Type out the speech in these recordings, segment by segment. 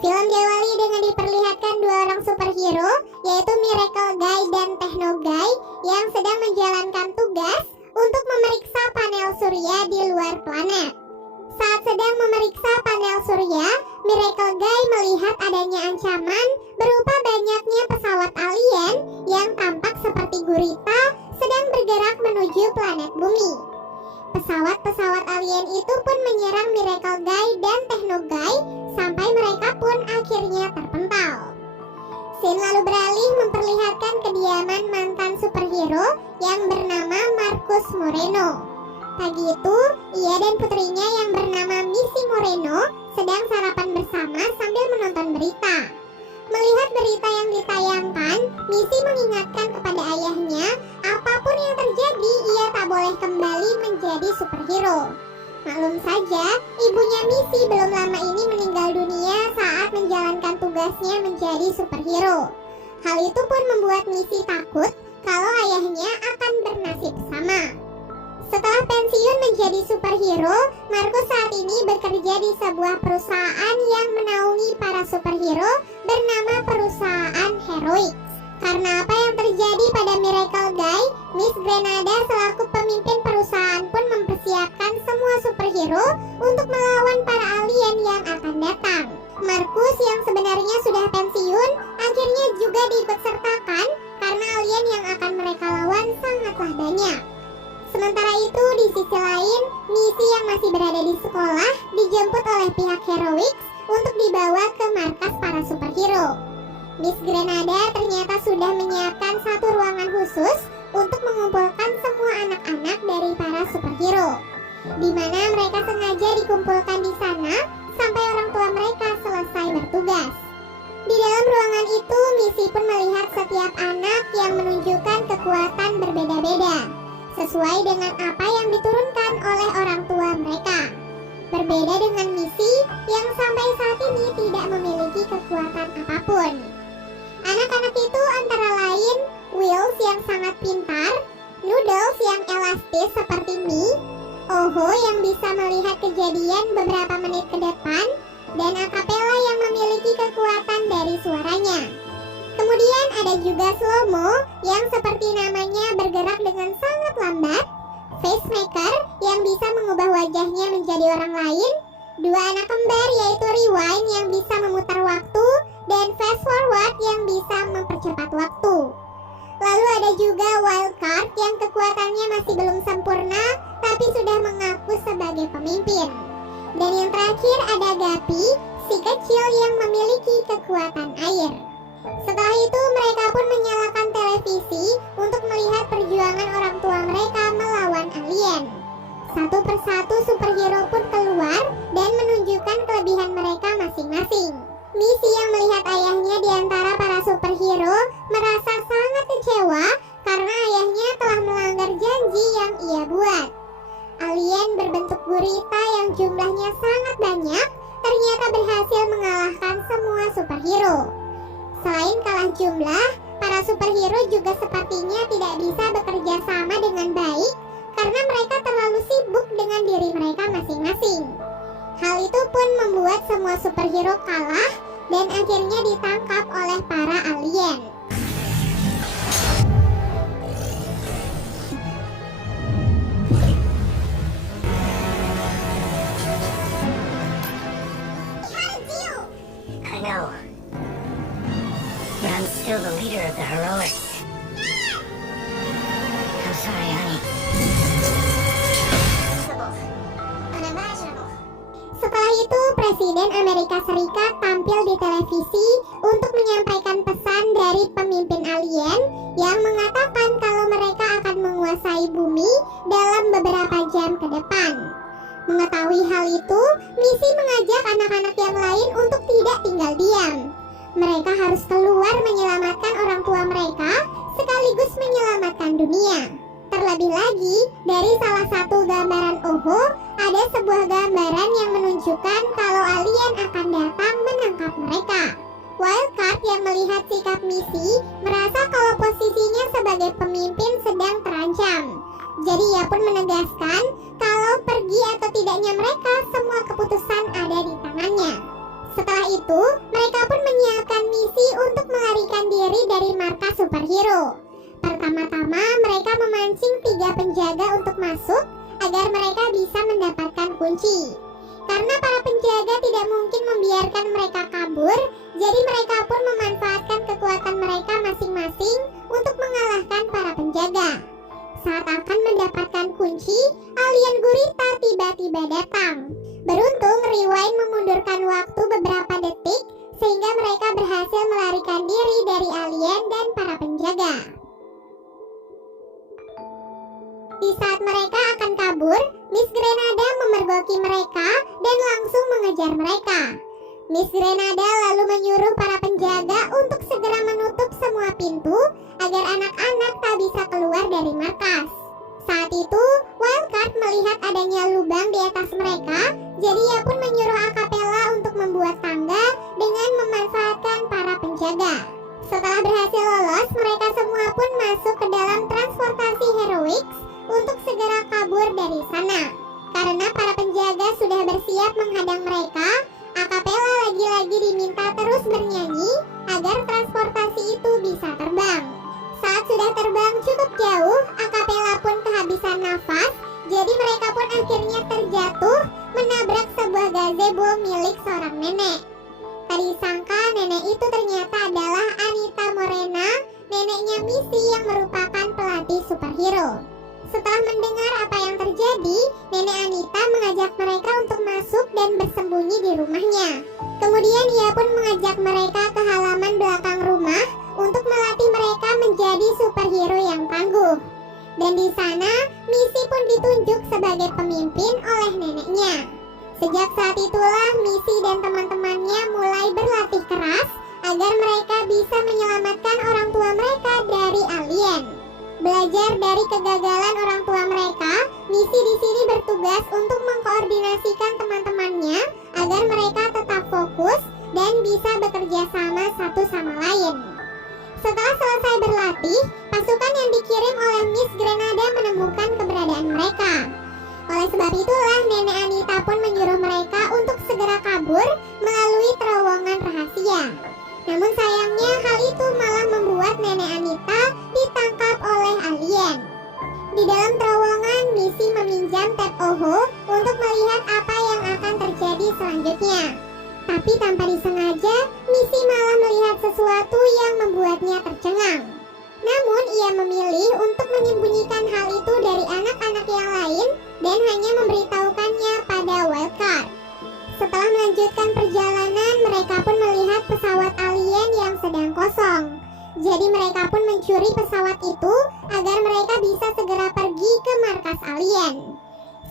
Film diawali dengan diperlihatkan dua orang superhero, yaitu Miracle Guy dan Techno Guy, yang sedang menjalankan tugas untuk memeriksa panel surya di luar planet. Saat sedang memeriksa panel surya, Miracle Guy melihat adanya ancaman berupa banyaknya pesawat alien yang tampak seperti gurita sedang bergerak menuju planet bumi. Pesawat-pesawat alien itu pun menyerang Miracle Guy dan Techno Guy sampai mereka pun akhirnya terpental. Scene lalu beralih memperlihatkan kediaman mantan superhero yang bernama Marcus Moreno. Pagi itu, ia dan putrinya yang bernama Missy Moreno sedang sarapan bersama sambil menonton berita. Melihat berita yang ditayangkan, Missy mengingatkan kepada ayahnya, apapun yang terjadi, ia tak boleh kembali menjadi superhero. Maklum saja, ibunya Missy belum lama ini meninggal dunia saat menjalankan tugasnya menjadi superhero. Hal itu pun membuat Missy takut kalau ayahnya akan bernasib sama. Setelah pensiun menjadi superhero, Marcus saat ini bekerja di sebuah perusahaan yang menaungi para superhero bernama perusahaan Heroic. Karena apa yang terjadi pada Miracle Guy, Miss Grenada selaku pemimpin perusahaan pun mempersiapkan semua superhero untuk melawan para alien yang akan datang. Marcus yang sebenarnya sudah pensiun akhirnya juga diikutsertakan karena alien yang akan mereka lawan sangatlah banyak. Sementara itu di sisi lain, Missy yang masih berada di sekolah dijemput oleh pihak Heroic untuk dibawa ke markas para superhero. Miss Grenada ternyata sudah menyiapkan satu ruangan khusus untuk mengumpulkan semua anak-anak dari para superhero, di mana mereka sengaja dikumpulkan di sana sampai orang tua mereka selesai bertugas. Di dalam ruangan itu, Missy pun melihat setiap anak yang menunjukkan kekuatan berbeda-beda, sesuai dengan apa yang diturunkan oleh orang tua mereka. Berbeda dengan Missy yang sampai saat ini tidak memiliki kekuatan apapun. Anak-anak itu antara lain Wheels yang sangat pintar, Noodles yang elastis seperti mie, Oho yang bisa melihat kejadian beberapa menit ke depan, dan Acapella yang memiliki kekuatan dari suaranya. Kemudian ada juga Slow-Mo yang seperti namanya bergerak dengan sangat lambat, Facemaker yang bisa mengubah wajahnya menjadi orang lain, dua anak kembar yaitu Rewind yang bisa memutar waktu, dan Fast Forward yang bisa mempercepat waktu. Lalu ada juga Wildcard yang kekuatannya masih belum sempurna tapi sudah mengaku sebagai pemimpin. Dan yang terakhir ada Guppy, si kecil yang memiliki kekuatan air. Setelah itu mereka pun menyalakan televisi untuk melihat perjuangan orang tua mereka melawan alien. Satu persatu superhero pun keluar dan menunjukkan kelebihan mereka masing-masing. Missy yang melihat ayahnya di antara para superhero merasa sangat kecewa karena ayahnya telah melanggar janji yang ia buat. Alien berbentuk gurita yang jumlahnya sangat banyak ternyata berhasil mengalahkan semua superhero. Selain kalah jumlah, para superhero juga sepertinya tidak bisa bekerja sama dengan baik karena mereka terlalu sibuk dengan diri mereka masing-masing. Hal itu pun membuat semua superhero kalah dan akhirnya ditangkap oleh para alien. I know. But I'm still the leader of the heroics. I'm sorry, honey. Setelah itu, Presiden Amerika Serikat tampil di televisi untuk menyampaikan pesan dari pemimpin alien yang mengatakan kalau mereka akan menguasai bumi dalam beberapa jam ke depan. Mengetahui hal itu, Missy mengajak anak-anak yang lain untuk tidak tinggal diam. Mereka harus keluar menyelamatkan orang tua mereka sekaligus menyelamatkan dunia. Terlebih lagi, dari salah satu gambaran Oho, ada sebuah gambaran yang menunjukkan kalau alien akan datang menangkap mereka. Wildcard yang melihat sikap Missy merasa kalau posisinya sebagai pemimpin sedang terancam. Jadi ia pun menegaskan kalau pergi atau tidaknya mereka, semua keputusan ada di tangannya. Setelah itu, mereka pun menyiapkan misi untuk melarikan diri dari markas superhero. Pertama-tama, mereka memancing 3 penjaga untuk masuk agar mereka bisa mendapatkan kunci. Karena para penjaga tidak mungkin membiarkan mereka kabur, jadi mereka pun memanfaatkan kekuatan mereka masing-masing untuk mengalahkan para penjaga. Saat akan mendapatkan kunci, alien gurita tiba-tiba datang. Beruntung, Rewind memundurkan waktu beberapa detik sehingga mereka berhasil melarikan diri dari alien dan para penjaga. Di saat mereka akan kabur, Miss Grenada memergoki mereka dan langsung mengejar mereka. Miss Grenada lalu menyuruh para penjaga untuk segera menutup semua pintu agar anak-anak tak bisa keluar dari markas. Saat itu, Wildcard melihat adanya lubang di atas mereka, jadi ia pun menyuruh Acapella untuk membuat tangga dengan memanfaatkan para penjaga. Setelah berhasil lolos, mereka semua pun masuk ke dalam transportasi Heroics untuk segera kabur dari sana. Karena para penjaga sudah bersiap menghadang mereka, Acapella lagi-lagi diminta terus bernyanyi agar transportasi itu bisa terbang. Saat sudah terbang cukup jauh, Acapella pun kehabisan nafas, jadi mereka pun akhirnya terjatuh menabrak sebuah gazebo milik seorang nenek. Tak disangka nenek itu ternyata adalah Anita Morena, neneknya Missy yang merupakan pelatih superhero. Setelah mendengar apa yang terjadi, nenek Anita mengajak mereka untuk masuk dan bersembunyi di rumahnya. Kemudian ia pun mengajak mereka ke halaman belakang rumah untuk melatih mereka menjadi superhero yang tangguh. Dan di sana, Missy pun ditunjuk sebagai pemimpin oleh neneknya. Sejak saat itulah Missy dan teman-temannya mulai berlatih keras agar mereka bisa menyelamatkan orang tua mereka dari alien. Belajar dari kegagalan orang tua mereka, Missy di sini bertugas untuk mengkoordinasikan teman-temannya agar mereka tetap fokus dan bisa bekerja sama satu sama lain. Setelah selesai berlatih, pasukan yang dikirim oleh Miss Grenada menemukan keberadaan mereka. Oleh sebab itulah nenek Anita pun menyuruh mereka untuk segera kabur melalui terowongan rahasia. Namun sayangnya hal itu malah membuat nenek Anita ditangkap oleh alien. Di dalam terowongan, Missy meminjam tab Oho untuk melihat apa yang akan terjadi selanjutnya. Tapi tanpa disengaja, Missy malah melihat sesuatu yang membuatnya tercengang. Namun ia memilih untuk menyembunyikan hal itu dari anak-anak yang lain dan hanya memberitahukannya pada Wildcard. Setelah melanjutkan perjalanan, mereka pun melihat pesawat alien yang sedang kosong. Jadi mereka pun mencuri pesawat itu agar mereka bisa segera pergi ke markas alien.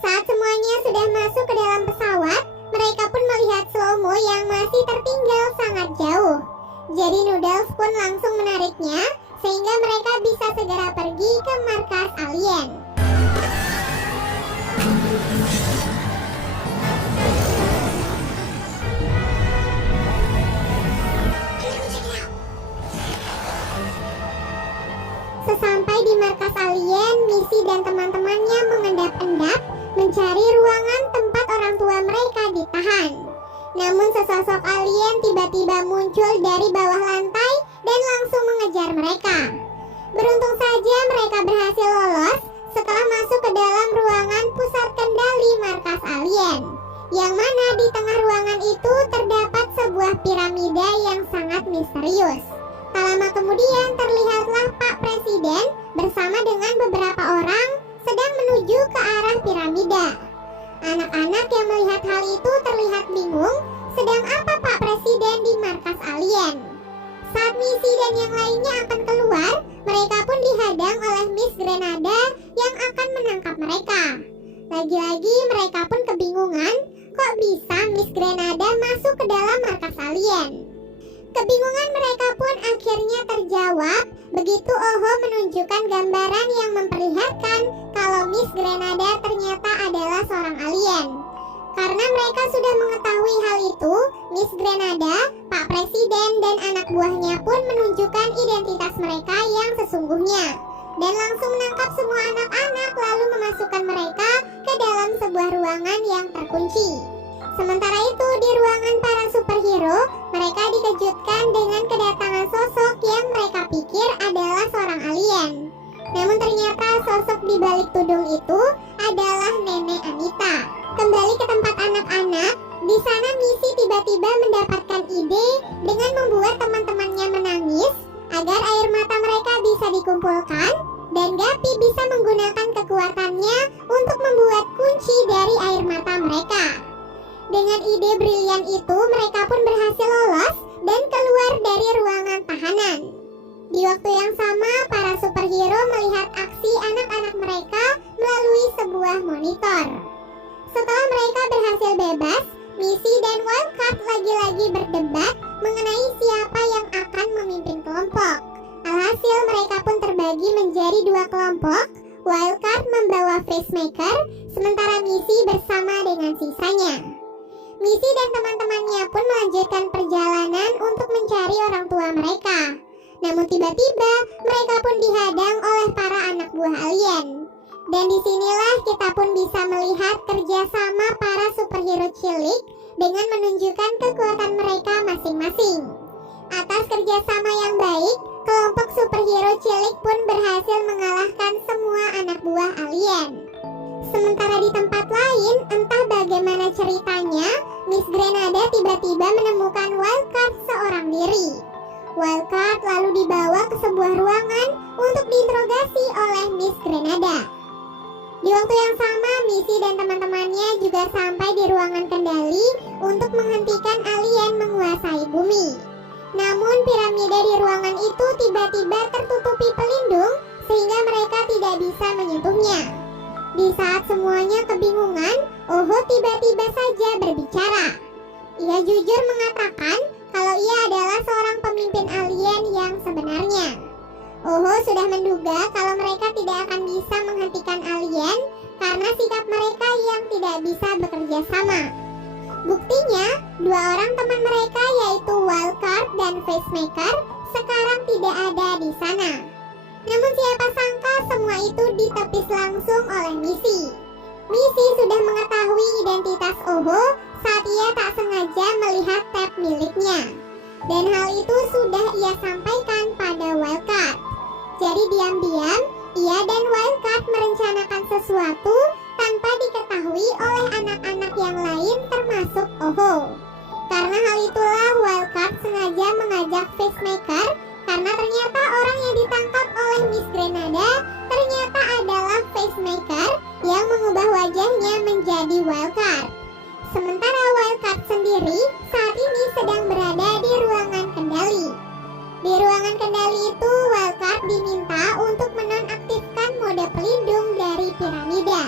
Saat semuanya sudah masuk ke dalam pesawat, mereka pun melihat Slow-Mo yang masih tertinggal sangat jauh. Jadi Noodles pun langsung menariknya sehingga mereka bisa segera pergi ke markas alien. Sesampai di markas alien, Missy dan teman-temannya mengendap-endap mencari ruangan tempat orang tua mereka ditahan. Namun sesosok alien tiba-tiba muncul dari bawah lantai dan langsung mengejar mereka. Beruntung saja mereka berhasil lolos setelah masuk ke dalam ruangan pusat kendali markas alien, yang mana di tengah ruangan itu terdapat sebuah piramida yang sangat misterius. Tak lama kemudian terlihatlah Pak Presiden bersama dengan beberapa orang sedang menuju ke arah piramida. Anak-anak yang melihat hal itu terlihat bingung, sedang apa Pak Presiden di markas alien. Saat Missy dan yang lainnya akan keluar, mereka pun dihadang oleh Miss Grenada yang akan menangkap mereka. Lagi-lagi mereka pun kebingungan, kok bisa Miss Grenada masuk ke dalam markas alien. Kebingungan mereka pun akhirnya terjawab begitu Oho menunjukkan gambaran yang memperlihatkan kalau Miss Grenada ternyata adalah seorang alien. Karena mereka sudah mengetahui hal itu, Miss Grenada, Pak Presiden, dan anak buahnya pun menunjukkan identitas mereka yang sesungguhnya dan langsung menangkap semua anak-anak lalu memasukkan mereka ke dalam sebuah ruangan yang terkunci. Sementara itu di ruangan para superhero, mereka dikejutkan dengan kedatangan sosok yang mereka pikir adalah seorang alien. Namun ternyata sosok di balik tudung itu adalah Nenek Anita. Kembali ke tempat anak-anak, di sana Missy tiba-tiba mendapatkan ide dengan membuat teman-temannya menangis agar air mata mereka bisa dikumpulkan dan Guppy bisa menggunakan kekuatannya untuk membuat kunci dari air mata mereka. Dengan ide brilian itu, mereka pun berhasil lolos dan keluar dari ruangan tahanan. Di waktu yang sama, para superhero melihat aksi anak-anak mereka melalui sebuah monitor. Setelah mereka berhasil bebas, Missy dan Wildcard lagi-lagi berdebat mengenai siapa yang akan memimpin kelompok. Alhasil mereka pun terbagi menjadi dua kelompok. Wildcard membawa Facemaker, sementara Missy bersama dengan sisanya. Missy dan teman-temannya pun melanjutkan perjalanan untuk mencari orang tua mereka. Namun tiba-tiba mereka pun dihadang oleh para anak buah alien. Dan disinilah kita pun bisa melihat kerjasama para superhero cilik dengan menunjukkan kekuatan mereka masing-masing. Atas kerjasama yang baik, kelompok superhero cilik pun berhasil mengalahkan semua anak buah alien. Sementara di tempat lain, entah bagaimana ceritanya, Miss Grenada tiba-tiba menemukan Wildcard seorang diri. Wildcard lalu dibawa ke sebuah ruangan untuk diinterogasi oleh Miss Grenada. Di waktu yang sama, Missy dan teman-temannya juga sampai di ruangan kendali untuk menghentikan alien menguasai bumi. Namun piramida di ruangan itu tiba-tiba tertutupi pelindung sehingga mereka tidak bisa menyentuhnya. Di saat semuanya kebingungan, Oho tiba-tiba saja berbicara. Ia jujur mengatakan kalau ia adalah seorang pemimpin alien yang sebenarnya. Oho sudah menduga kalau mereka tidak akan bisa menghentikan alien karena sikap mereka yang tidak bisa bekerja sama. Buktinya, dua orang teman mereka yaitu Wildcard dan Facemaker sekarang tidak ada di sana. Namun siapa sangka semua itu ditepis langsung oleh Missy. Missy sudah mengetahui identitas Oho saat ia tak sengaja melihat tab miliknya. Dan hal itu sudah ia sampaikan pada Wildcard. Jadi diam-diam, ia dan Wildcard merencanakan sesuatu tanpa diketahui oleh anak-anak yang lain termasuk Oho. Karena hal itulah Wildcard sengaja mengajak Facemaker karena ternyata orang yang ditangkap oleh Miss Grenada ternyata adalah Facemaker yang mengubah wajahnya menjadi Wildcard. Sementara Wildcard sendiri saat ini sedang berada di ruangan kendali. Di ruangan kendali itu, Wildcard diminta untuk menonaktifkan mode pelindung dari piramida.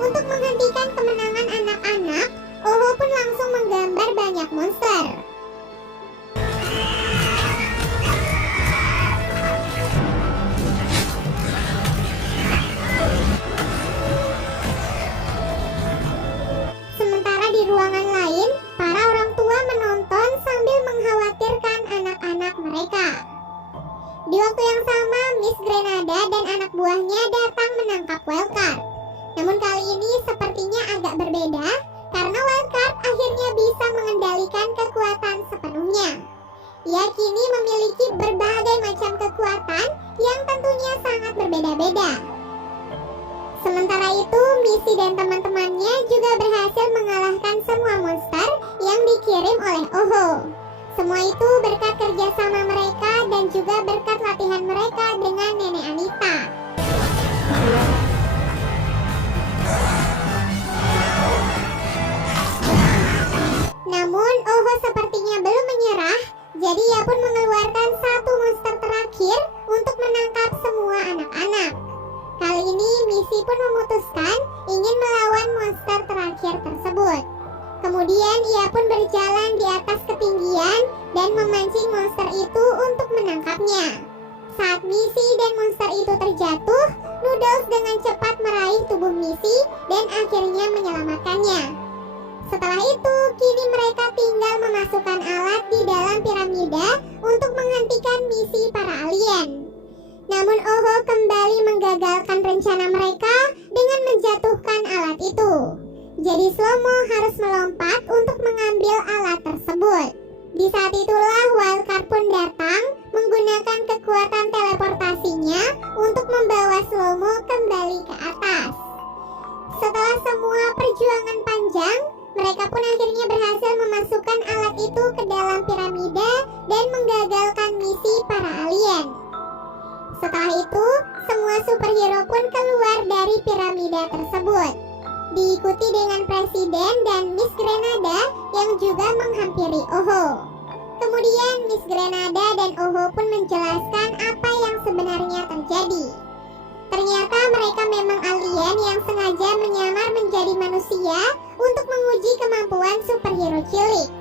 Untuk menghentikan kemenangan anak-anak, Oho pun langsung menggambar banyak monster. Sementara di ruangan lain, para orang tua menonton sambil mengkhawatirkan anak-anak mereka. Di waktu yang sama, Miss Grenada dan anak buahnya datang menangkap Wildcard. Namun kali ini sepertinya agak berbeda karena Wildcard akhirnya bisa mengendalikan kekuatan sepenuhnya. Ia kini memiliki berbagai macam kekuatan yang tentunya sangat berbeda-beda. Sementara itu, Missy dan teman-temannya juga berhasil mengalahkan semua monster yang dikirim oleh Oho. Semua itu berkat kerjasama mereka dan juga berkat latihan mereka dengan Nenek Anita. Namun Oho sepertinya belum menyerah, jadi ia pun mengeluarkan satu monster terakhir untuk menangkap semua anak-anak. Kali ini Missy pun memutuskan ingin melawan monster terakhir tersebut. Kemudian ia pun berjalan di atas ketinggian dan memancing monster itu untuk menangkapnya. Saat Missy dan monster itu terjatuh, Noodles dengan cepat meraih tubuh Missy dan akhirnya menyelamatkannya. Setelah itu, kini mereka tinggal memasukkan alat di dalam piramida untuk menghentikan misi para alien. Namun Oho kembali menggagalkan rencana mereka dengan menjatuhkan alat itu. Jadi Slomo harus melompat itulah Wildcard pun datang menggunakan kekuatan teleportasinya untuk membawa Slomo kembali ke atas. Setelah semua perjuangan panjang, mereka pun akhirnya berhasil memasukkan alat itu ke dalam piramida dan menggagalkan misi para alien. Setelah itu, semua superhero pun keluar dari piramida tersebut, diikuti dengan Presiden dan Miss Grenada yang juga menghampiri Oho. Kemudian Miss Grenada dan Oho pun menjelaskan apa yang sebenarnya terjadi. Ternyata mereka memang alien yang sengaja menyamar menjadi manusia untuk menguji kemampuan superhero cilik.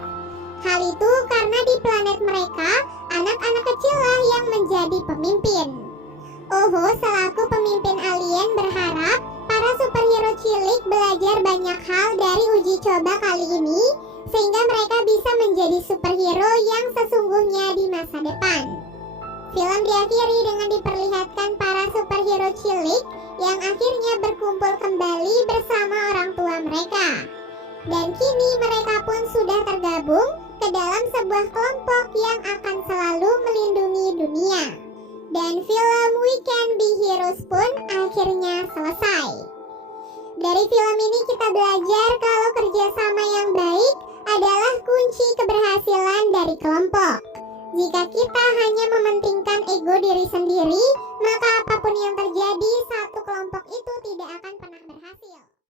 Hal itu karena di planet mereka, anak-anak kecillah yang menjadi pemimpin. Oho selaku pemimpin alien berharap para superhero cilik belajar banyak hal dari uji coba kali ini, sehingga mereka bisa menjadi superhero yang sesungguhnya di masa depan. Film diakhiri dengan diperlihatkan para superhero cilik yang akhirnya berkumpul kembali bersama orang tua mereka. Dan kini mereka pun sudah tergabung ke dalam sebuah kelompok yang akan selalu melindungi dunia. Dan film We Can Be Heroes pun akhirnya selesai. Dari film ini kita belajar kalau kerjasama yang baik adalah kunci keberhasilan dari kelompok. Jika kita hanya mementingkan ego diri sendiri, maka apapun yang terjadi, satu kelompok itu tidak akan pernah berhasil.